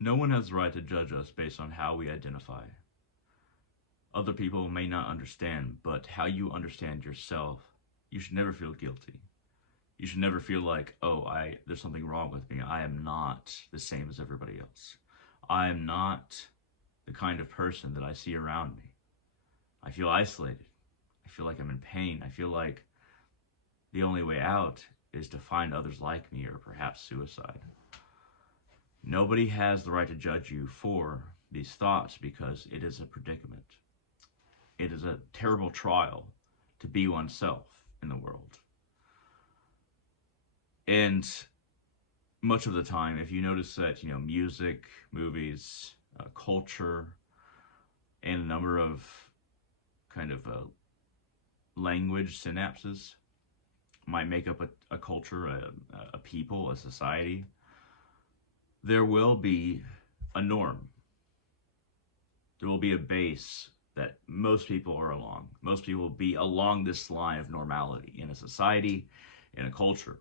No one has the right to judge us based on how we identify. Other people may not understand, but how you understand yourself, you should never feel guilty. You should never feel like, oh, there's something wrong with me. I am not the same as everybody else. I am not the kind of person that I see around me. I feel isolated. I feel like I'm in pain. I feel like the only way out is to find others like me or perhaps suicide. Nobody has the right to judge you for these thoughts because it is a predicament. It is a terrible trial to be oneself in the world. And much of the time, if you notice that, music, movies, culture, and a number of kind of language synapses might make up a culture, a people, a society, there will be a norm. There will be a base that most people are along. Most people will be along this line of normality in a society, in a culture.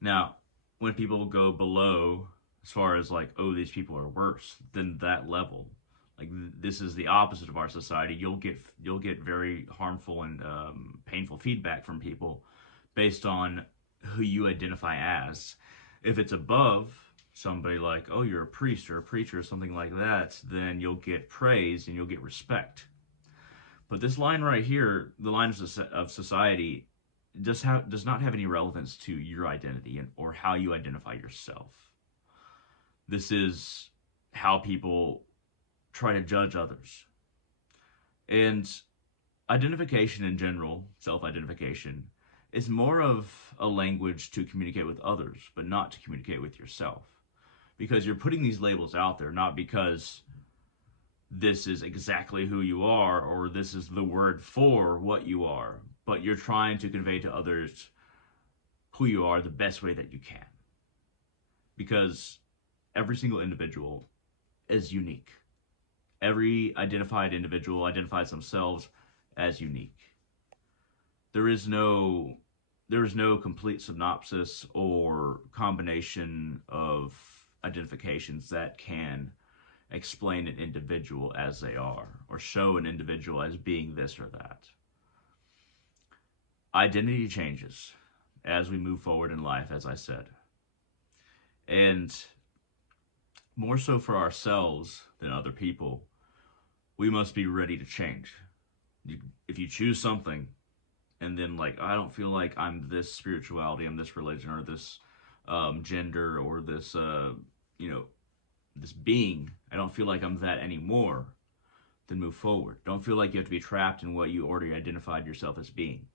Now, when people go below, as far as like, oh, these people are worse than that level, like this is the opposite of our society. You'll get very harmful and painful feedback from people based on who you identify as. If it's above somebody like, oh, you're a priest or a preacher or something like that, then you'll get praise and you'll get respect. But this line right here, the line of society, does not have any relevance to your identity or how you identify yourself. This is how people try to judge others. And identification in general, self-identification, is more of a language to communicate with others, but not to communicate with yourself. Because you're putting these labels out there, not because this is exactly who you are or this is the word for what you are, but you're trying to convey to others who you are the best way that you can. Because every single individual is unique. Every identified individual identifies themselves as unique. There is no complete synopsis or combination of identifications that can explain an individual as they are or show an individual as being this or that. Identity changes as we move forward in life, as I said. And more so for ourselves than other people, we must be ready to change. If you choose something and then like, I don't feel like I'm this spirituality, I'm this religion or this gender or this, this being, I don't feel like I'm that anymore, then move forward. Don't feel like you have to be trapped in what you already identified yourself as being.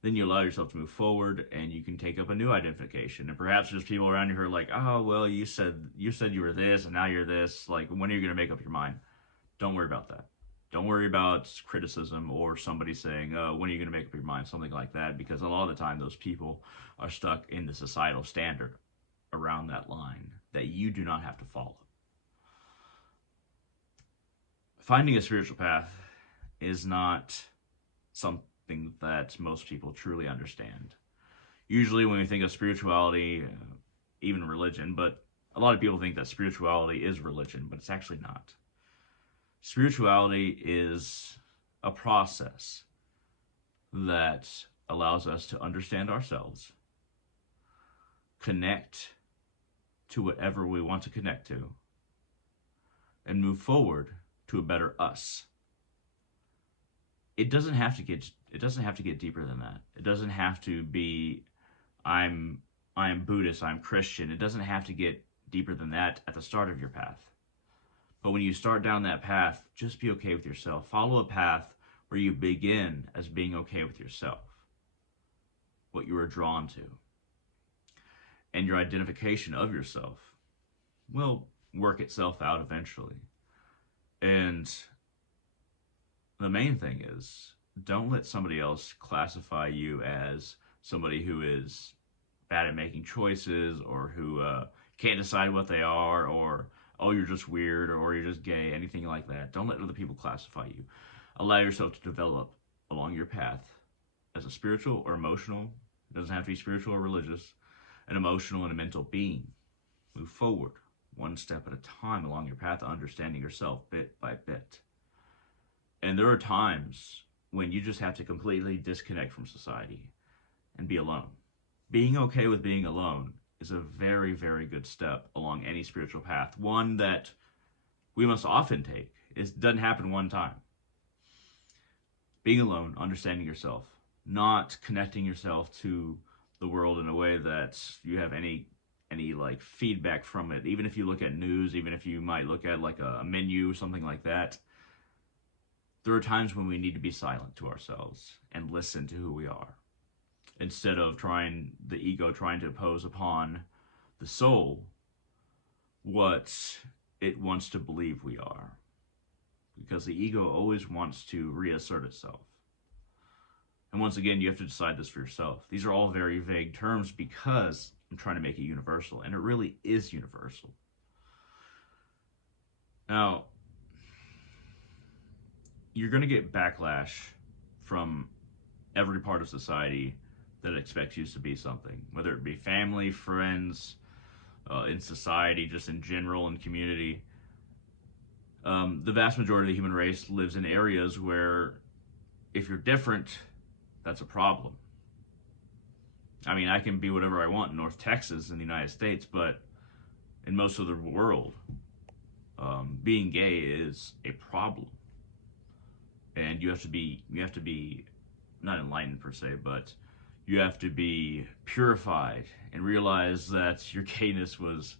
Then you allow yourself to move forward and you can take up a new identification. And perhaps there's people around you who are like, oh, well, you said you were this and now you're this. Like, when are you going to make up your mind? Don't worry about that. Don't worry about criticism or somebody saying, oh, when are you going to make up your mind? Something like that. Because a lot of the time those people are stuck in the societal standard around that line that you do not have to follow. Finding a spiritual path is not something that most people truly understand. Usually when we think of spirituality, even religion, but a lot of people think that spirituality is religion, but it's actually not. Spirituality is a process that allows us to understand ourselves, connect to whatever we want to connect to, and move forward to a better us. It doesn't have to get deeper than that. It doesn't have to be I'm Buddhist, I'm Christian. It doesn't have to get deeper than that at the start of your path. But when you start down that path, just be okay with yourself. Follow a path where you begin as being okay with yourself, what you are drawn to. And your identification of yourself will work itself out eventually. And the main thing is, don't let somebody else classify you as somebody who is bad at making choices or who can't decide what they are, or, oh, you're just weird, or you're just gay, anything like that. Don't let other people classify you. Allow yourself to develop along your path as a spiritual or emotional, it doesn't have to be spiritual or religious, an emotional and a mental being. Move forward, one step at a time along your path of understanding yourself bit by bit. And there are times when you just have to completely disconnect from society and be alone. Being okay with being alone is a very, very good step along any spiritual path. One that we must often take. It doesn't happen one time. Being alone, understanding yourself, not connecting yourself to the world in a way that you have any like feedback from it. Even if you look at news, even if you might look at like a menu, something like that, there are times when we need to be silent to ourselves and listen to who we are instead of trying the ego trying to impose upon the soul what it wants to believe we are, because the ego always wants to reassert itself. And once again, you have to decide this for yourself. These are all very vague terms because I'm trying to make it universal, and it really is universal. Now, you're going to get backlash from every part of society that expects you to be something, whether it be family, friends, in society, just in general, in community. The vast majority of the human race lives in areas where if you're different, that's a problem. I mean, I can be whatever I want in North Texas in the United States, but in most of the world, being gay is a problem, and you have to be not enlightened per se, but you have to be purified and realize that your gayness was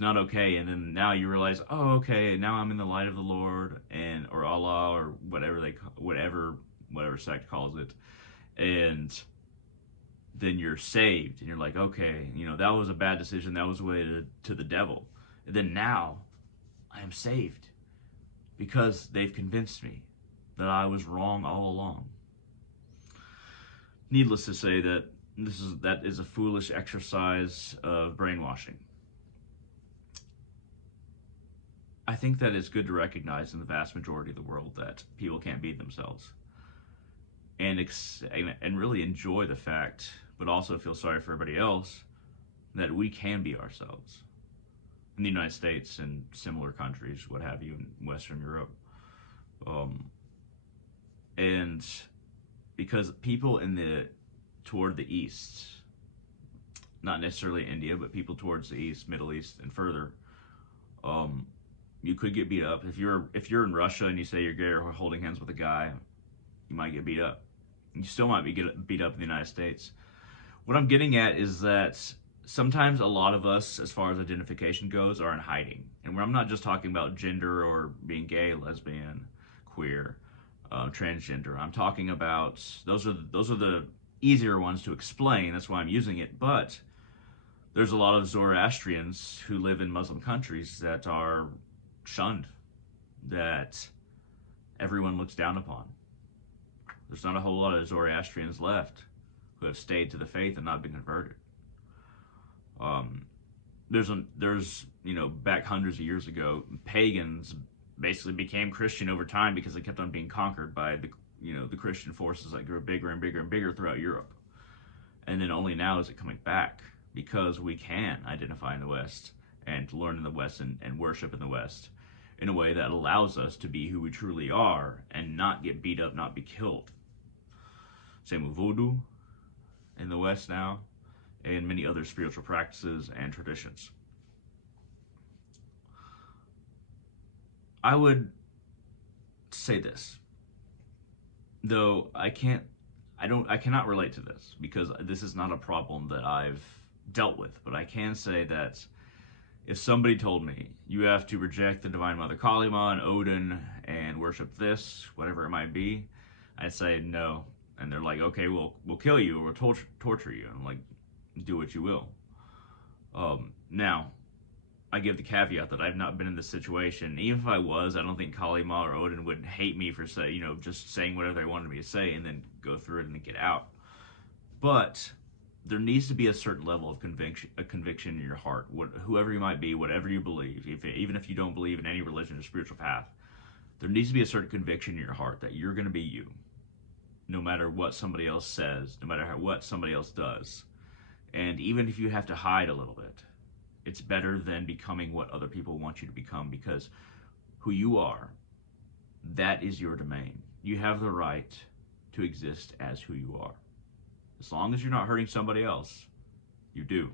not okay, and then now you realize, oh, okay, now I'm in the light of the Lord and or Allah or whatever sect calls it, and then you're saved, and you're like, okay, that was a bad decision, that was a way to the devil, and then now I am saved because they've convinced me that I was wrong all along. Needless to say that is a foolish exercise of brainwashing. I think that it's good to recognize in the vast majority of the world that people can't be themselves, and really enjoy the fact, but also feel sorry for everybody else, that we can be ourselves in the United States and similar countries, what have you, in Western Europe. And because people toward the east, not necessarily India, but people towards the east, Middle East, and further, you could get beat up. If you're in Russia and you say you're gay or holding hands with a guy, you might get beat up. You still might be beat up in the United States. What I'm getting at is that sometimes a lot of us, as far as identification goes, are in hiding. And I'm not just talking about gender or being gay, lesbian, queer, transgender. I'm talking about those are the easier ones to explain. That's why I'm using it. But there's a lot of Zoroastrians who live in Muslim countries that are shunned, that everyone looks down upon. There's not a whole lot of Zoroastrians left who have stayed to the faith and not been converted. There's back hundreds of years ago, pagans basically became Christian over time because they kept on being conquered by the Christian forces that grew bigger and bigger and bigger throughout Europe. And then only now is it coming back because we can identify in the West and learn in the West and worship in the West in a way that allows us to be who we truly are and not get beat up, not be killed. Same with voodoo in the West now, and many other spiritual practices and traditions. I would say this, though I cannot relate to this because this is not a problem that I've dealt with, but I can say that if somebody told me you have to reject the Divine Mother Kalima and Odin and worship this, whatever it might be, I'd say no. And they're like, okay, we'll kill you or we'll torture you. I'm like, do what you will. Now, I give the caveat that I've not been in this situation. Even if I was, I don't think Kalima or Odin would hate me for just saying whatever they wanted me to say and then go through it and then get out. But there needs to be a certain level of conviction in your heart. Whoever you might be, whatever you believe, even if you don't believe in any religion or spiritual path, there needs to be a certain conviction in your heart that you're going to be you, no matter what somebody else says, no matter what somebody else does. And even if you have to hide a little bit, It's better than becoming what other people want you to become, because who you are, that is your domain. You have the right to exist as who you are. As long as you're not hurting somebody else, you do.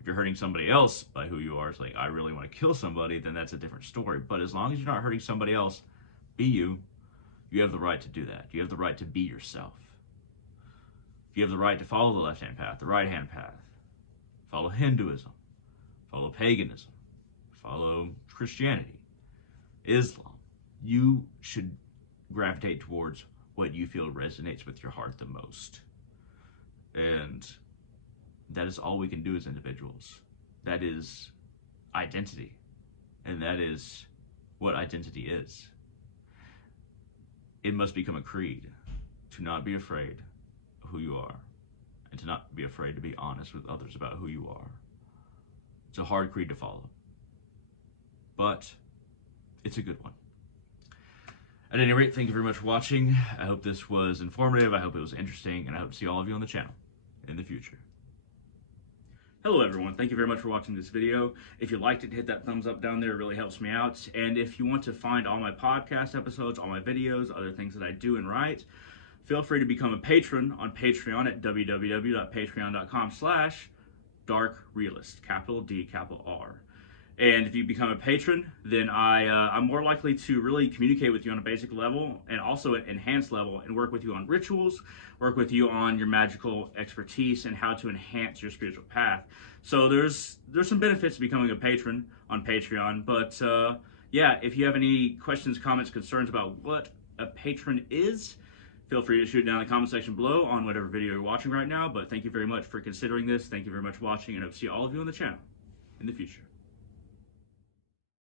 If you're hurting somebody else by who you are, it's like, I really want to kill somebody, then that's a different story. But as long as you're not hurting somebody else, be you. You have the right to do that. You have the right to be yourself. You have the right to follow the left-hand path, the right-hand path. Follow Hinduism. Follow paganism. Follow Christianity. Islam. You should gravitate towards what you feel resonates with your heart the most. And that is all we can do as individuals. That is identity. And that is what identity is. It must become a creed to not be afraid of who you are, and to not be afraid to be honest with others about who you are. It's a hard creed to follow, but it's a good one. At any rate, thank you very much for watching. I hope this was informative, I hope it was interesting, and I hope to see all of you on the channel in the future. Hello everyone, thank you very much for watching this video. If you liked it, hit that thumbs up down there, it really helps me out. And if you want to find all my podcast episodes, all my videos, other things that I do and write, feel free to become a patron on Patreon at www.patreon.com/darkrealist, capital D, capital R. And if you become a patron, then I'm more likely to really communicate with you on a basic level, and also an enhanced level, and work with you on rituals, work with you on your magical expertise, and how to enhance your spiritual path. So there's some benefits to becoming a patron on Patreon. But yeah, if you have any questions, comments, concerns about what a patron is, feel free to shoot it down in the comment section below on whatever video you're watching right now. But thank you very much for considering this. Thank you very much for watching, and I hope to see all of you on the channel in the future.